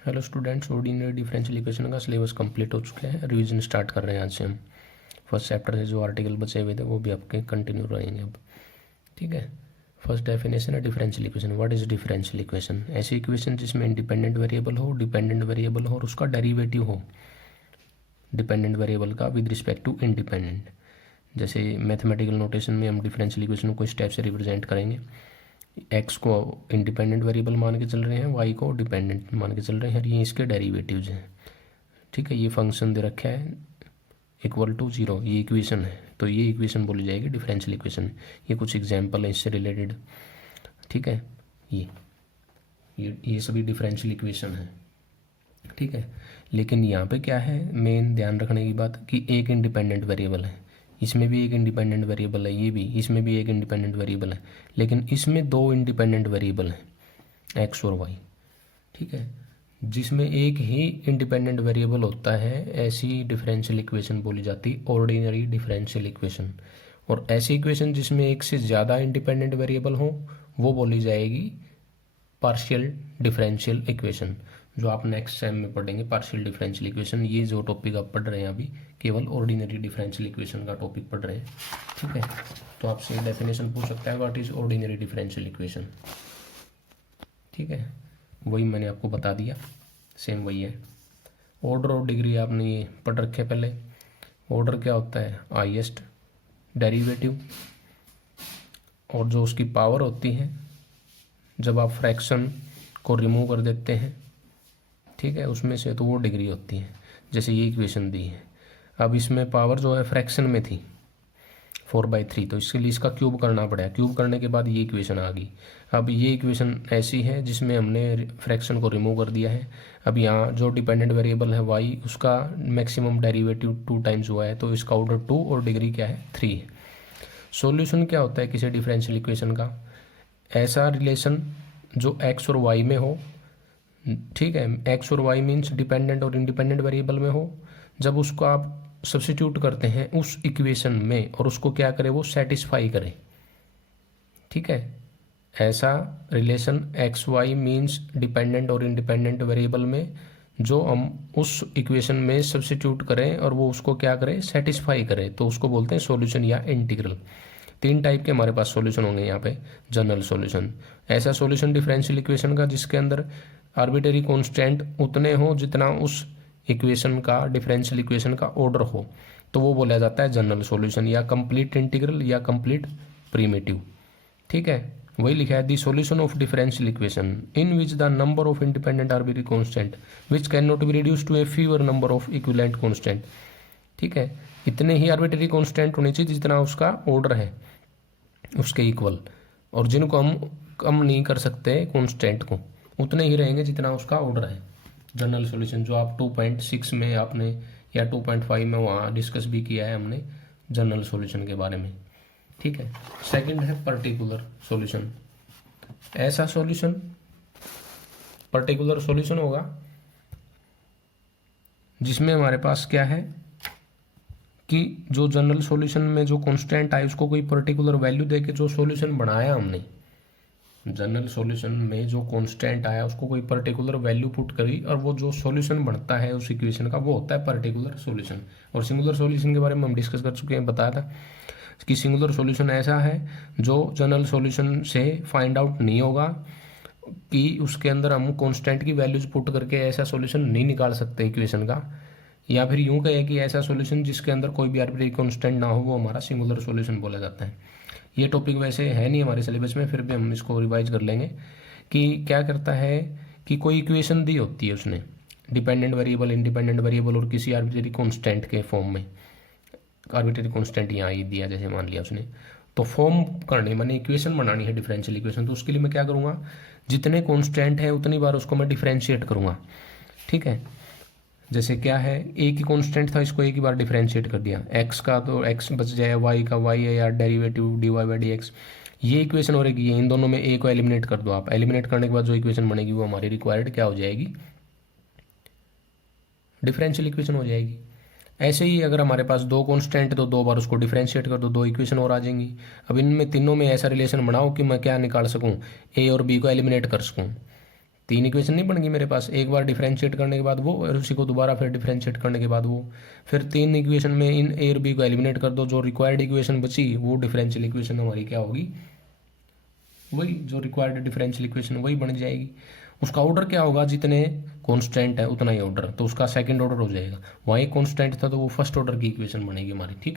Hello students, ordinary differential equation का syllabus complete हो चुका है। रिवीजन स्टार्ट कर रहे हैं आज से हम। फर्स्ट चैप्टर से जो आर्टिकल बचे हुए थे वो भी आपके कंटिन्यू रहेंगे अब। ठीक है। फर्स्ट डेफिनेशन है differential equation. What is differential equation? ऐसी इक्वेशन जिसमें इंडिपेंडेंट वेरिएबल हो, डिपेंडेंट वेरिएबल हो और उसका डेरिवेटिव हो डिपेंडेंट वेरिएबल का विद रिस्पेक्ट टू इंडिपेंडेंट। जैसे मैथमेटिकल नोटेशन में हम डिफरेंशियल इक्वेशन को इस टाइप से रिप्रेजेंट करेंगे। एक्स को इंडिपेंडेंट वेरिएबल मान के चल रहे हैं, वाई को डिपेंडेंट मान के चल रहे हैं, ये इसके डेरिवेटिव्स हैं। ठीक है। ये फंक्शन दे रखा है इक्वल टू 0, ये इक्वेशन है, तो ये इक्वेशन बोली जाएगी डिफरेंशियल इक्वेशन। ये कुछ एग्जांपल है इससे रिलेटेड। ठीक है। ये सभी डिफरेंशियल इक्वेशन है। ठीक है। लेकिन यहाँ पे क्या है मेन ध्यान रखने की बात कि एक इंडिपेंडेंट वेरिएबल है, इसमें भी एक इंडिपेंडेंट वेरिएबल है, ये भी इसमें भी एक इंडिपेंडेंट वेरिएबल है, लेकिन इसमें दो इंडिपेंडेंट वेरिएबल हैं एक्स और वाई। ठीक है। जिसमें एक ही इंडिपेंडेंट वेरिएबल होता है ऐसी डिफरेंशियल इक्वेशन बोली जाती है ऑर्डिनरी डिफरेंशियल इक्वेशन। और ऐसी इक्वेशन जिसमें एक से ज़्यादा इंडिपेंडेंट वेरिएबल हो वो बोली जाएगी पार्शियल डिफरेंशियल इक्वेशन, जो आप नेक्स्ट सेम में पढ़ेंगे। पार्शियल डिफरेंशियल इक्वेशन, ये जो टॉपिक आप पढ़ रहे हैं अभी केवल ऑर्डिनरी डिफरेंशियल इक्वेशन का टॉपिक पढ़ रहे हैं। ठीक है। तो आपसे डेफिनेशन पूछ सकता है what is ordinary differential equation. ठीक है। वही मैंने आपको बता दिया, सेम वही है। ऑर्डर और डिग्री आपने ये पढ़ रखे पहले। ऑर्डर क्या होता है? Highest derivative. और जो उसकी पावर होती है जब आप फ्रैक्शन को रिमूव कर देते हैं, ठीक है, उसमें से, तो वो डिग्री होती है। जैसे ये इक्वेशन दी है, अब इसमें पावर जो है फ्रैक्शन में थी 4/3, तो इसके लिए इसका क्यूब करना पड़ा। क्यूब करने के बाद ये इक्वेशन आ गई। अब ये इक्वेशन ऐसी है जिसमें हमने फ्रैक्शन को रिमूव कर दिया है। अब यहाँ जो डिपेंडेंट वेरिएबल है वाई, उसका मैक्सिमम डेरिवेटिव 2 टाइम्स हुआ है, तो इसका ऑर्डर 2 और डिग्री क्या है? 3 है। सॉल्यूशन क्या होता है किसी डिफरेंशियल इक्वेशन का? ऐसा रिलेशन जो एक्स और वाई में हो। ठीक है। एक्स और वाई मीन्स डिपेंडेंट और इंडिपेंडेंट वेरिएबल में हो। जब उसको आप सब्स्टिट्यूट करते हैं उस इक्वेशन में और उसको क्या करे, वो सेटिस्फाई करे। ठीक है। ऐसा relation X Y means dependent और इंडिपेंडेंट वेरिएबल में जो हम उस इक्वेशन में सब्स्टिट्यूट करें और वो उसको क्या करे, सेटिस्फाई करे, तो उसको बोलते हैं सॉल्यूशन या इंटीग्रल। 3 टाइप के हमारे पास सॉल्यूशन होंगे यहाँ पे। जनरल सॉल्यूशन, ऐसा सॉल्यूशन डिफरेंशियल इक्वेशन का जिसके अंदर आर्बिट्रेरी कांस्टेंट उतने हो जितना उस इक्वेशन का, डिफरेंशियल इक्वेशन का ऑर्डर हो, तो वो बोला जाता है जनरल सॉल्यूशन या कंप्लीट इंटीग्रल या कंप्लीट प्रीमिटिव। ठीक है। वही लिखा है the solution of differential equation in which the number of independent arbitrary constant which can not be reduce to a fewer number of equivalent constant. ठीक है। इतने ही आर्बिट्रेरी कांस्टेंट होने चाहिए जितना उसका ऑर्डर है उसके इक्वल, और जिनको हम कम नहीं कर सकते कांस्टेंट को, उतने ही रहेंगे जितना उसका ऑर्डर है। जनरल सॉल्यूशन जो आप 2.6 में आपने या 2.5 में वहाँ डिस्कस भी किया है हमने जनरल सॉल्यूशन के बारे में। ठीक है। सेकंड है पर्टिकुलर सॉल्यूशन। ऐसा सॉल्यूशन, पर्टिकुलर सॉल्यूशन होगा जिसमें हमारे पास क्या है कि जो जनरल सॉल्यूशन में जो कांस्टेंट आए उसको कोई पर्टिकुलर वैल्यू दे के जो सॉल्यूशन बनाया हमने, जनरल सॉल्यूशन में जो कांस्टेंट आया उसको कोई पर्टिकुलर वैल्यू पुट करी और वो जो सॉल्यूशन बनता है उस इक्वेशन का, वो होता है पर्टिकुलर सॉल्यूशन। और सिंगुलर सॉल्यूशन के बारे में हम डिस्कस कर चुके हैं, बताया था कि सिंगुलर सॉल्यूशन ऐसा है जो जनरल सॉल्यूशन से फाइंड आउट नहीं होगा, कि उसके अंदर हम कांस्टेंट की वैल्यूज पुट करके ऐसा सॉल्यूशन नहीं निकाल सकते इक्वेशन का। या फिर यूँ कहें कि ऐसा सॉल्यूशन जिसके अंदर कोई भी आर्बिट्रेरी कांस्टेंट ना हो, वो हमारा सिंगुलर सॉल्यूशन बोला जाता है। ये टॉपिक वैसे है नहीं हमारे सिलेबस में, फिर भी हम इसको रिवाइज कर लेंगे कि क्या करता है कि कोई इक्वेशन दी होती है उसने डिपेंडेंट वेरिएबल, इंडिपेंडेंट वेरिएबल और किसी आर्बिट्रेरी कांस्टेंट के फॉर्म में। आर्बिट्रेरी कांस्टेंट यहाँ ही दिया, जैसे मान लिया उसने, तो फॉर्म करनी मैंने इक्वेशन बनानी है डिफरेंशियल इक्वेशन, तो उसके लिए मैं क्या करूँगा, जितने कांस्टेंट है उतनी बार उसको मैं डिफरेंशिएट करूँगा। ठीक है। जैसे क्या है, एक ही कांस्टेंट था, इसको एक ही बार डिफरेंशिएट कर दिया, एक्स का तो एक्स बच जाए, वाई का वाई है या डेरिवेटिव dy/dx। ये इक्वेशन हो रही है, इन दोनों में ए को एलिमिनेट कर दो आप। एलिमिनेट करने के बाद जो इक्वेशन बनेगी वो हमारी रिक्वायर्ड क्या हो जाएगी, डिफरेंशियल इक्वेशन हो जाएगी। ऐसे ही अगर हमारे पास 2 कांस्टेंट तो 2 बार उसको डिफरेंशिएट कर दो, 2 इक्वेशन और आ जाएंगी। अब इनमें तीनों में ऐसा रिलेशन बनाओ कि मैं क्या निकाल सकूं, ए और बी को एलिमिनेट कर सकूं। 3 इक्वेशन नहीं बन गई मेरे पास, एक बार डिफरेंशिएट करने के बाद वो, और उसी को दोबारा फिर डिफरेंशिएट करने के बाद वो, फिर 3 इक्वेशन में इन ए और बी को एलिमिनेट कर दो, जो रिक्वायर्ड इक्वेशन बची वो डिफरेंशियल इक्वेशन हमारी क्या होगी, वही जो रिक्वायर्ड डिफरेंशियल इक्वेशन वही बन जाएगी। उसका ऑर्डर क्या होगा, जितने कॉन्स्टेंट है उतना ही ऑर्डर, तो उसका सेकंड ऑर्डर हो जाएगा। वहाँ एक कॉन्स्टेंट था तो वो फर्स्ट ऑर्डर की इक्वेशन बनेगी हमारी, ठीक।